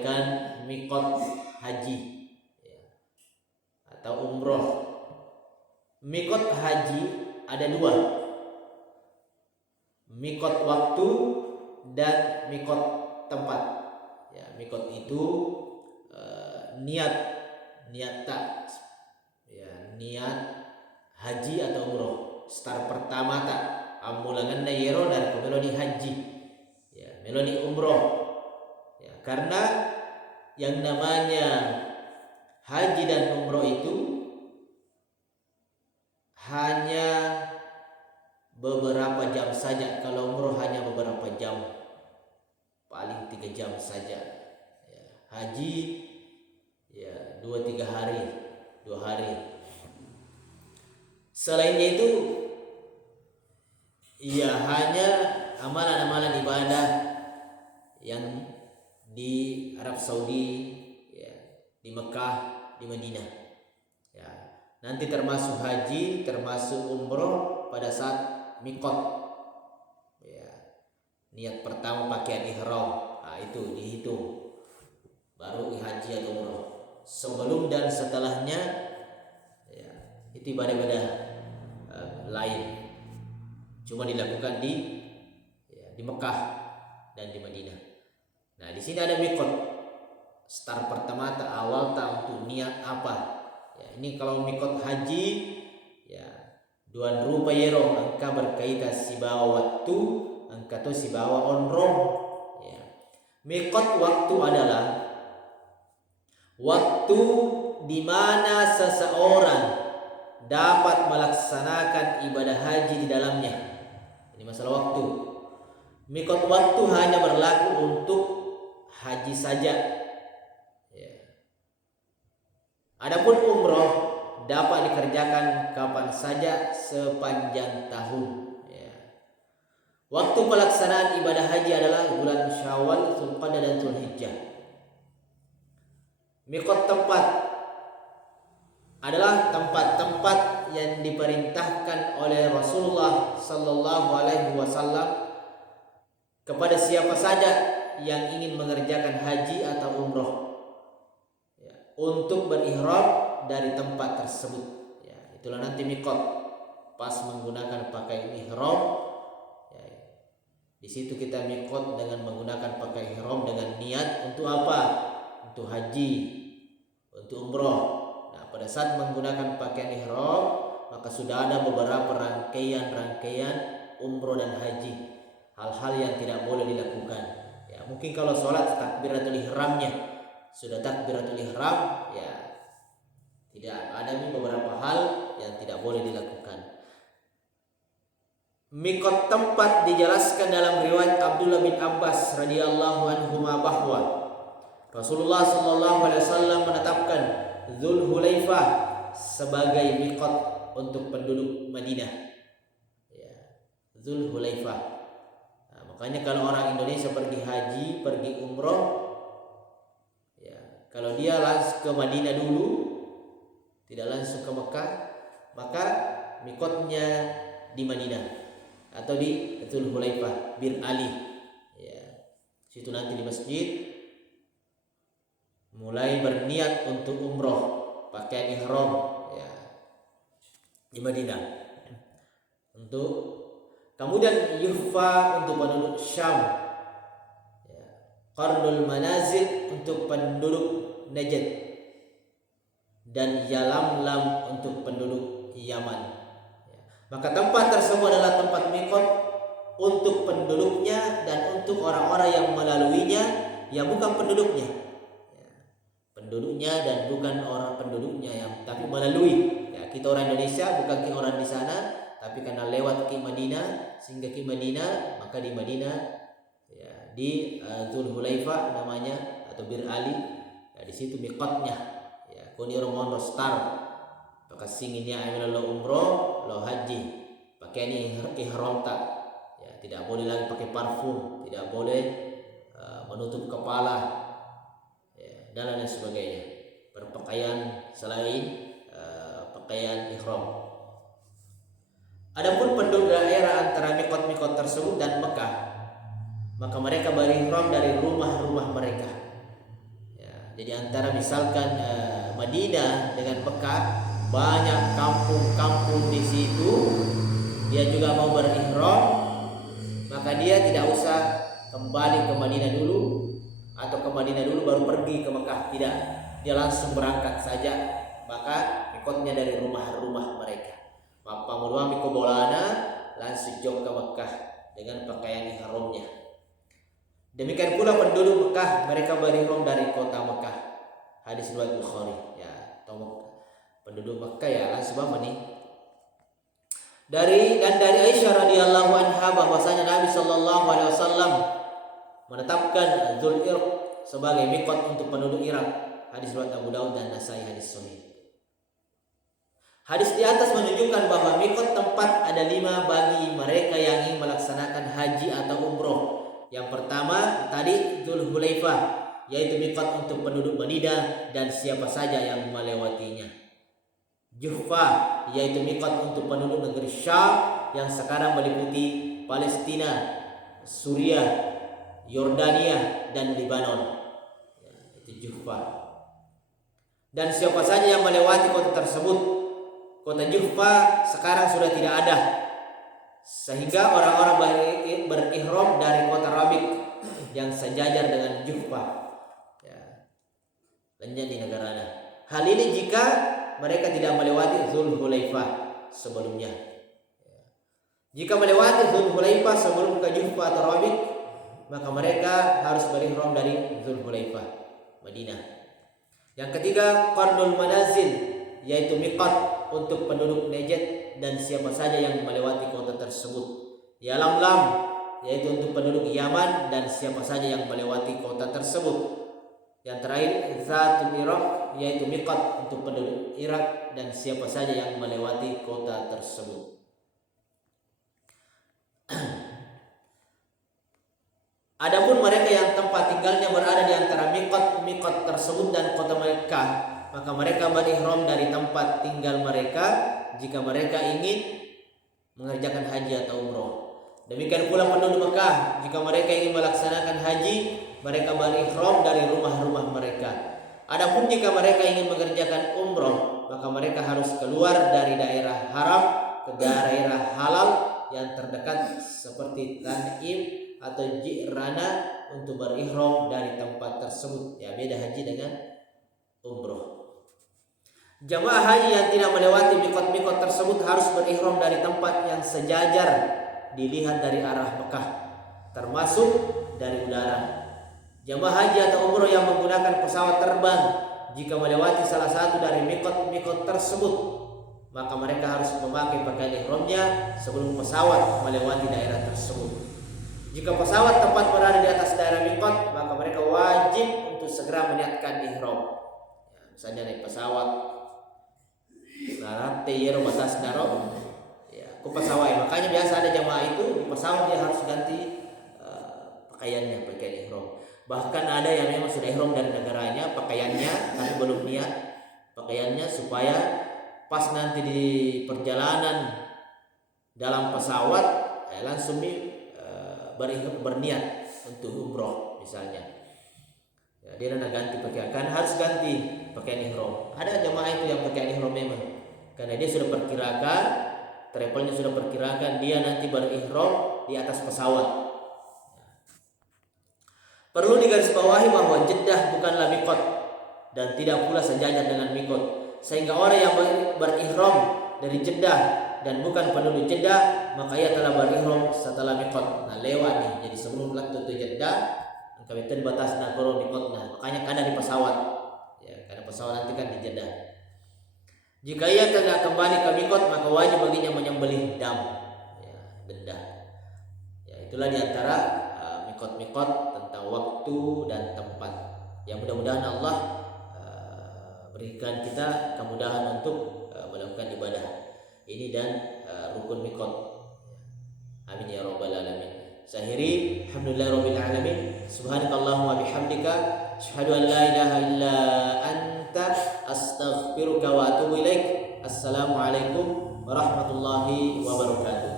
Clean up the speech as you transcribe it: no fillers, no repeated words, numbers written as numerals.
menyampaikan mikot haji atau umroh. Mikot haji ada dua, mikot waktu dan mikot tempat. Ya, mikot itu niat haji atau umroh. Start pertama tak amulangan na yero dan melodi haji, ya melodi umroh. Ya, karena yang namanya haji dan umroh itu hanya beberapa jam saja. Kalau umroh hanya beberapa jam, paling 3 jam saja. Ya, haji ya 2-3 hari, 2 hari. Selainnya itu ya hanya amalan-amalan ibadah yang di Arab Saudi, ya, di Mekah, di Madinah. Ya, nanti termasuk haji, termasuk umroh pada saat mikot. Ya, niat pertama pakaian ihram, itu dihitung baru haji atau umroh. Sebelum dan setelahnya ya, itu ibadah-ibadah lain, cuma dilakukan di Mekah dan di Madinah. Nah, di sini ada mikot. Start pertama awal untuk niat apa? Ya, ini kalau mikot haji ya duan rupa yero angka berkaitan si bawa waktu, angka tu si bawa onrom. Ya. Mikot waktu adalah waktu di mana seseorang dapat melaksanakan ibadah haji di dalamnya. Ini masalah waktu. Mikot waktu hanya berlaku untuk haji saja. Ya. Adapun umroh dapat dikerjakan kapan saja sepanjang tahun. Ya. Waktu pelaksanaan ibadah haji adalah bulan Syawal, Dzulqa'dah dan Dzulhijjah. Mikot tempat adalah tempat-tempat yang diperintahkan oleh Rasulullah sallallahu alaihi wasallam kepada siapa saja yang ingin mengerjakan haji atau umroh, ya, untuk berihram dari tempat tersebut. Ya, itulah nanti mikot, pas menggunakan pakaian ihram. Ya, di situ kita mikot dengan menggunakan pakaian ihram dengan niat untuk apa? Untuk haji, untuk umroh. Pada saat menggunakan pakaian ihram, maka sudah ada beberapa rangkaian umroh dan haji, hal-hal yang tidak boleh dilakukan. Ya, mungkin kalau sholat takbiratul ihramnya sudah takbiratul ihram, ya tidak ada beberapa hal yang tidak boleh dilakukan. Mikot tempat dijelaskan dalam riwayat Abdullah bin Abbas radhiyallahu anhu bahwa Rasulullah sallallahu alaihi wasallam menetapkan Dzulhulaifah sebagai mikot untuk penduduk Madinah. Ya, Dzulhulaifah. Nah, makanya kalau orang Indonesia pergi haji, pergi umroh, ya, kalau dia langsung ke Madinah dulu, tidak langsung ke Mekah, maka mikotnya di Madinah atau di Dzulhulaifah, Bir Ali. Ya, situ nanti di masjid mulai berniat untuk umroh pakaian ihram, ya, di Madinah. Untuk kemudian Yuhfa untuk penduduk Syam, ya, Qarnul Manazil untuk penduduk Najd, dan Yalamlam untuk penduduk Yaman. Ya. Maka tempat tersebut adalah tempat mikot untuk penduduknya dan untuk orang-orang yang melaluinya yang bukan penduduknya. Penduduknya dan bukan orang penduduknya yang tapi melalui. Ya, kita orang Indonesia bukan kita orang di sana, tapi karena lewat ke Madinah, sehingga ke Madinah, maka di Madinah, ya, di Dzulhulaifah namanya atau Bir Ali, ya, di situ miqatnya. Ya, kuni romon rostar, maka singinnya ayo lo umroh, lo haji, pakai ini ihram tak. Ya, tidak boleh lagi pakai parfum, tidak boleh menutup kepala, dan lain sebagainya, berpakaian selain pakaian ihram. Adapun penduduk daerah antara mikot-mikot tersebut dan Mekah, maka mereka berihram dari rumah-rumah mereka. Jadi antara misalkan Madinah dengan Mekah, banyak kampung-kampung di situ, dia juga mau berihram, maka dia tidak usah kembali ke Madinah dulu atau ke Madinah dulu baru pergi ke Mekah. Tidak, dia langsung berangkat saja. Maka mikotnya dari rumah-rumah mereka. Pamulwa miko bolana langsung jauh ke Mekah dengan pakaian ihramnya. Demikian pula penduduk Mekah, mereka berihram dari kota Mekah. Hadis riwayat Bukhari. Ya, penduduk Mekah ya langsung apa nih? Dari Aisyah radhiyallahu anha bahwasanya Nabi sallallahu alaihi wasallam menetapkan Dzul Irq sebagai mikot untuk penduduk Irak. Hadis riwayat Abu Daud dan Nasai, hadis sahih. Hadis di atas menunjukkan bahwa mikot tempat ada 5 bagi mereka yang ingin melaksanakan haji atau umroh. Yang pertama tadi Dzul Hulaifah, yaitu mikot untuk penduduk Madinah dan siapa saja yang melewatinya. Juhfa, yaitu mikot untuk penduduk negeri Syam yang sekarang meliputi Palestina, Suriah, Yordania dan Lebanon. Ya, itu Juhfa. Dan siapa saja yang melewati kota tersebut. Kota Juhfa sekarang sudah tidak ada, sehingga orang-orang berihram dari kota Rabik yang sejajar dengan Juhfa, ya, lainnya di negaranya. Hal ini jika mereka tidak melewati Dzul Hulaifah sebelumnya. Jika melewati Dzul Hulaifah sebelum ke Juhfa atau Rabik, maka mereka harus berihram dari Dzul Hulaifah, Madinah. Yang ketiga, Qarnul Manazil, yaitu miqat untuk penduduk Najd dan siapa saja yang melewati kota tersebut. Yalamlam, yaitu untuk penduduk Yaman dan siapa saja yang melewati kota tersebut. Yang terakhir, Zatul Iraq, yaitu miqat untuk penduduk Irak dan siapa saja yang melewati kota tersebut. Adapun mereka yang tempat tinggalnya berada di antara miqat tersebut dan kota Mekah, maka mereka berihram dari tempat tinggal mereka jika mereka ingin mengerjakan haji atau umroh. Demikian pula penduduk Mekah, jika mereka ingin melaksanakan haji, mereka berihram dari rumah-rumah mereka. Adapun jika mereka ingin mengerjakan umroh, maka mereka harus keluar dari daerah haram ke daerah halal yang terdekat seperti Tan'im atau Ji'rana untuk berihram dari tempat tersebut. Ya, beda haji dengan umroh. Jamaah haji yang tidak melewati mikot-mikot tersebut harus berihram dari tempat yang sejajar dilihat dari arah Mekah, termasuk dari udara. Jamaah haji atau umroh yang menggunakan pesawat terbang, jika melewati salah satu dari mikot-mikot tersebut, maka mereka harus memakai pakaian ihramnya sebelum pesawat melewati daerah tersebut. Jika pesawat tempat berada di atas daerah mikot, maka mereka wajib untuk segera meniatkan ihram. Ya, misalnya naik pesawat, darat teyero batas daro, ya, ke pesawat. Makanya biasa ada jamaah itu di pesawat dia harus ganti pakaiannya, pakaian ihram. Bahkan ada yang memang sudah ihram dari negaranya, pakaiannya tapi belum niat pakaiannya supaya pas nanti di perjalanan dalam pesawat langsung berniat untuk umroh misalnya. Ya, dia nak ganti pakaian, kan harus ganti pakaian ihram. Ada jamaah itu yang pakaian ihram memang, karena dia sudah perkirakan, travelnya sudah perkirakan dia nanti berihram di atas pesawat. Perlu digarisbawahi bahwa Jeddah bukanlah mikot dan tidak pula sejajar dengan mikot, sehingga orang yang berihram dari Jeddah dan bukan penduduk Jeddah, maka ia telah berihram setelah mikot. Nah, lewat nih, jadi sebelum laktu tu Jeddah, kami tadi batas nak korong mikot. Nah, makanya kada di pesawat, ya, karena pesawat nanti kan di Jeddah. Jika ia tidak kembali ke mikot, maka wajib baginya menyembelih dam, ya, denda. Ya, itulah diantara mikot-mikot tentang waktu dan tempat. Yang mudah-mudahan Allah berikan kita kemudahan untuk melakukan ibadah ini dan rukun mikot. Amin ya rabbal alamin. Sahiri alhamdulillahirabbil alamin. Subhanakallahumma bihamdika asyhadu an la ilaha illa anta astaghfiruka wa atubu ilaik. Assalamualaikum warahmatullahi wabarakatuh.